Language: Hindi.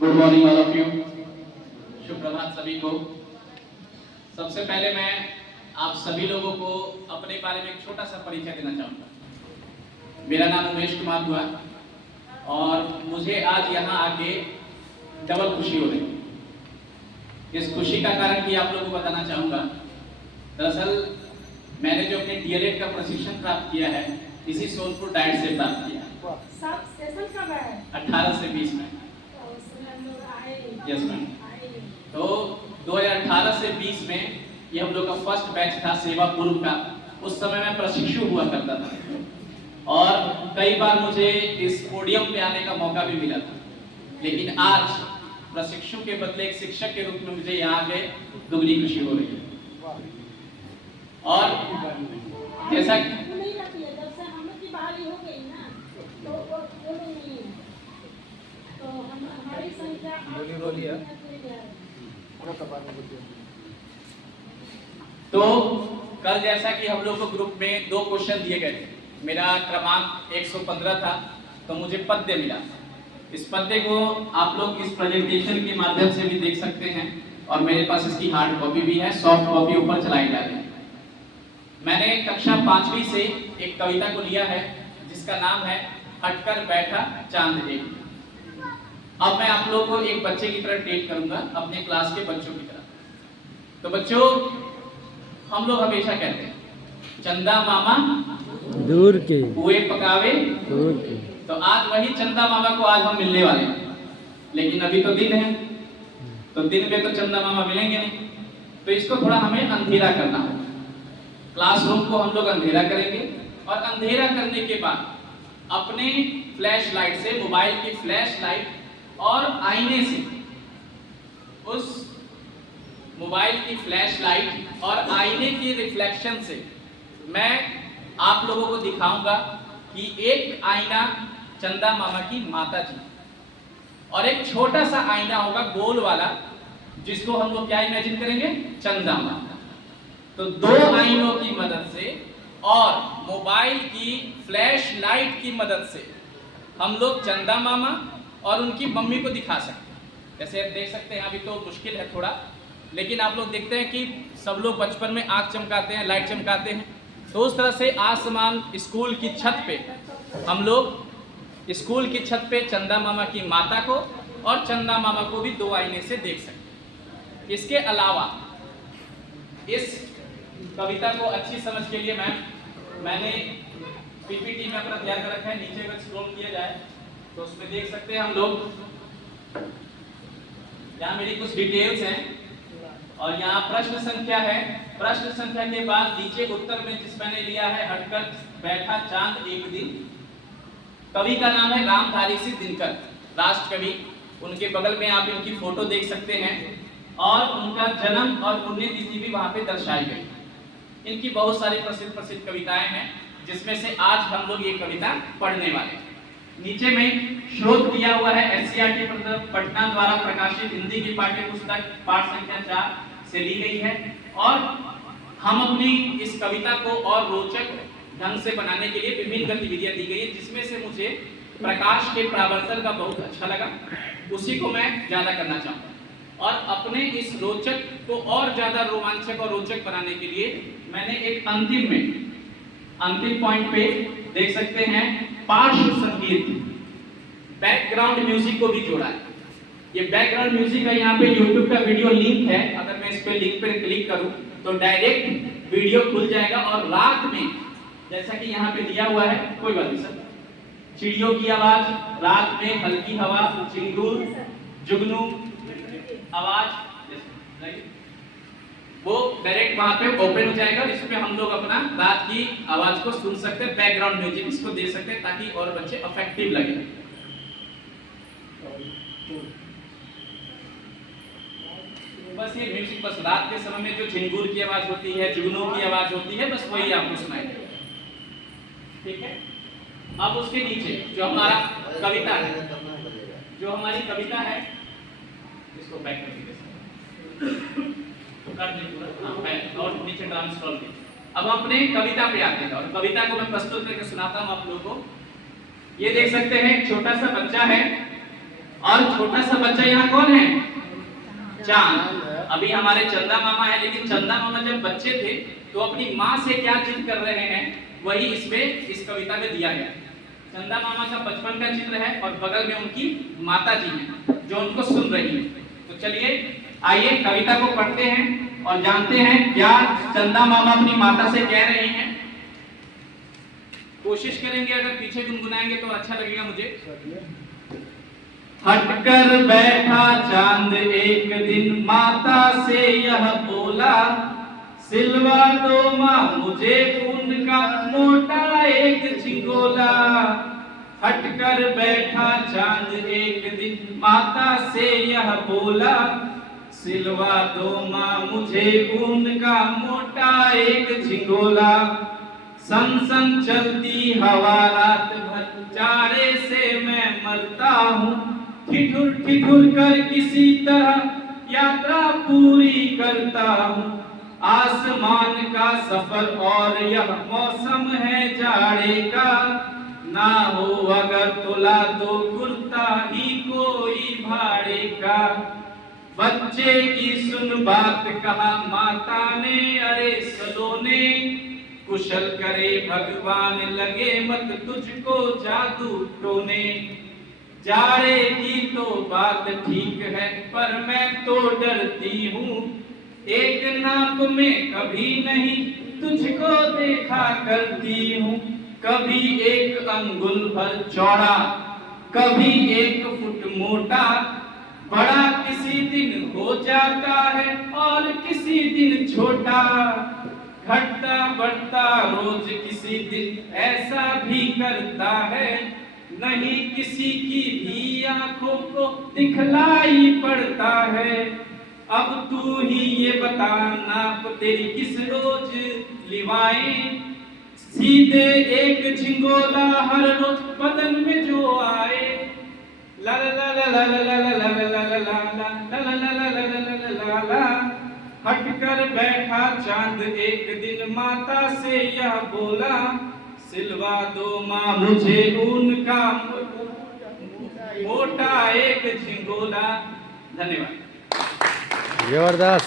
Good morning all of you. शुभ प्रभात सभी को। सबसे पहले मैं आप सभी लोगों को अपने बारे में एक छोटा सा परिचय देना चाहूँगा। मेरा नाम उमेश कुमार हुआ और मुझे आज यहाँ आके डबल खुशी हो रही है। इस खुशी का कारण भी आप लोगों को बताना चाहूँगा। दरअसल मैंने जो अपने डीएलएड का प्रशिक्षण प्राप्त किया है इसी सोनपुर डाइट से प्राप्त किया है। सब सेशन कब है? 18 से 20 में। Yes ma'am. तो 2018 से 20 में ये हम लोग का फर्स्ट बैच था सेवा पूर्व का। उस समय मैं प्रशिक्षु हुआ करता था और कई बार मुझे इस पोडियम पे आने का मौका भी मिला था, लेकिन आज प्रशिक्षु के बदले एक शिक्षक के रूप में मुझे यहाँ आके दुगनी खुशी हो रही है। और जैसा तो कल जैसा कि हम लोग को ग्रुप में 2 क्वेश्चन दिए गए थे, मेरा क्रमांक 115 था, तो मुझे पद्य मिला। इस पद्य को आप लोग इस प्रेजेंटेशन के माध्यम से भी देख सकते हैं और मेरे पास इसकी हार्ड कॉपी भी है, सॉफ्ट कॉपी ऊपर चलाई जा रही है। मैंने कक्षा 5वीं से एक कविता को लिया है जिसका नाम है हटकर बैठा चांद एक। अब मैं आप लोगों को एक बच्चे की तरह ट्रीट करूंगा, अपने क्लास के बच्चों की तरह। तो बच्चों, हम लोग हमेशा कहते हैं चंदा मामा दूर के हुए पकावे दूर के। तो आज वही चंदा मामा को आज हम मिलने वाले हैं, लेकिन अभी तो दिन है, तो दिन में तो चंदा मामा मिलेंगे नहीं, तो इसको थोड़ा हमें अंधेरा करना होगा। क्लासरूम को हम लोग अंधेरा करेंगे और अंधेरा करने के बाद अपने फ्लैश लाइट से, मोबाइल की फ्लैश लाइट और आईने से, उस मोबाइल की फ्लैश लाइट और आईने की रिफ्लेक्शन से मैं आप लोगों को दिखाऊंगा कि एक आईना चंदा मामा की माता जी और एक छोटा सा आईना होगा गोल वाला, जिसको हम लोग क्या इमेजिन करेंगे, चंदा मामा। तो 2 आईनों की मदद से और मोबाइल की फ्लैश लाइट की मदद से हम लोग चंदा मामा और उनकी मम्मी को दिखा सकते हैं। जैसे आप देख सकते हैं, अभी तो मुश्किल है थोड़ा, लेकिन आप लोग देखते हैं कि सब लोग बचपन में आंख चमकाते हैं, लाइट चमकाते हैं, तो उस तरह से आसमान स्कूल की छत पे हम लोग स्कूल की छत पे चंदा मामा की माता को और चंदा मामा को भी 2 आईने से देख सकते हैं। इसके अलावा इस कविता को अच्छी समझ के लिए मैंने पीपीटी में अपना तैयार कर रखा है। नीचे अगर स्क्रॉल किया जाए तो उसमें देख सकते हैं हम लोग, यहाँ मेरी कुछ डिटेल्स हैं और यहाँ प्रश्न संख्या है। प्रश्न संख्या के बाद नीचे उत्तर में जिस मैंने लिया है हटकर बैठा चांद एक दिन। कवि का नाम है रामधारी सिंह दिनकर, राष्ट्र कवि। उनके बगल में आप इनकी फोटो देख सकते हैं और उनका जन्म और पुण्यतिथि भी वहां पे दर्शाई गई। इनकी बहुत सारी प्रसिद्ध कविताएं हैं, जिसमें से आज हम लोग ये कविता पढ़ने वाले हैं। नीचे में स्रोत दिया हुआ है एससीईआरटी पटना द्वारा प्रकाशित हिंदी की पाठ्य पुस्तक पाठ संख्या 4 से ली गई है और हम अपनी इस कविता को और रोचक ढंग से बनाने के लिए विभिन्न गतिविधियां दी गई है, जिसमें से मुझे प्रकाश के परावर्तन का बहुत अच्छा लगा, उसी को मैं ज्यादा करना चाहूँगा। और अपने इस रोचक को और ज्यादा रोमांचक और रोचक बनाने के लिए मैंने एक अंतिम पॉइंट पे देख सकते हैं पार्श्व संगीत, बैकग्राउंड म्यूजिक को भी जोड़ा है। ये बैकग्राउंड म्यूजिक का यहाँ पे YouTube का वीडियो लिंक है, अगर मैं इस पे लिंक पे क्लिक करूं तो डायरेक्ट वीडियो खुल जाएगा और रात में जैसा कि यहाँ पे दिया हुआ है, कोई बात नहीं सर, चिड़ियों की आवाज, रात में हल्की हवा, चिंगूर जुगनू आवाज, वो डायरेक्ट वहां पे ओपन हो जाएगा। इसमें हम लोग अपना रात की आवाज को सुन सकते हैं, बैकग्राउंड म्यूजिक इसको दे सकते हैं ताकि और बच्चे इफेक्टिव लगे। बस ये म्यूजिक, बस रात के समय में जो झिंगुर की आवाज होती है, जुगनू की आवाज होती है, बस वही आपको सुनाई देगा। ठीक है। अब उसके नीचे जो हमारा कविता है, जो हमारी कविता है, इसको बैक कर दीजिए कर दे पूरा, और नीचे डाउन स्क्रॉल कीजिए। अब अपने कविता पे आते हैं और कविता को मैं प्रस्तुत करके सुनाता हूं आप लोगों को। ये देख सकते हैं छोटा सा बच्चा है और छोटा सा बच्चा यहाँ कौन है? चांद। अभी हमारे चंदा मामा है, लेकिन चंदा मामा जब बच्चे थे तो अपनी माँ से क्या जिद कर रहे हैं, वही इस कविता में दिया गया। चंदा मामा का बचपन का चित्र है और बगल में उनकी माता जी हैं जो उनको सुन रही है। तो चलिए आइए कविता को पढ़ते हैं और जानते हैं क्या चंदा मामा अपनी माता से कह रहे हैं। कोशिश करेंगे, अगर पीछे गुनगुनाएंगे तो अच्छा लगेगा मुझे। हटकर बैठा चांद एक दिन माता से यह बोला, सिलवा दो माँ मुझे ऊन का मोटा एक झिंगोला। हटकर बैठा चांद एक दिन माता से यह बोला, सिलवा दो माँ मुझे ऊन का मोटा एक झिंगोला। सन सन चलती हवा रात भर चारे से मैं मरता हूँ, ठिठुर ठिठुर कर किसी तरह यात्रा पूरी करता हूँ। आसमान का सफर और यह मौसम है जाड़े का, ना हो अगर तुला तो कुर्ता ही कोई भाड़े का। बच्चे की सुन बात कहा माता ने, अरे सलोने कुशल करे भगवान लगे मत तुझको जादू टोने। जाड़े की तो बात ठीक है पर मैं तो डरती हूँ, एक नाप में कभी नहीं तुझको देखा करती हूँ। कभी एक अंगुल भर चौड़ा कभी 1 फुट मोटा, बड़ा किसी दिन हो जाता है और किसी दिन छोटा। घटता बढ़ता रोज किसी दिन ऐसा भी करता है, नहीं किसी की भी आंखों को दिखलाई पड़ता है। अब तू ही ये बता नाप तेरी किस रोज लिवाएं, सीधे एक झिंगोला हर रोज बदन में जो आए। ला ला ला ला ला ला ला ला ला ला ला ला। हटकर बैठा चांद एक दिन माता से यह बोला, सिलवा दो माँ मुझे ऊन का मोटा एक झिंगोला। धन्यवाद। जबरदस्त।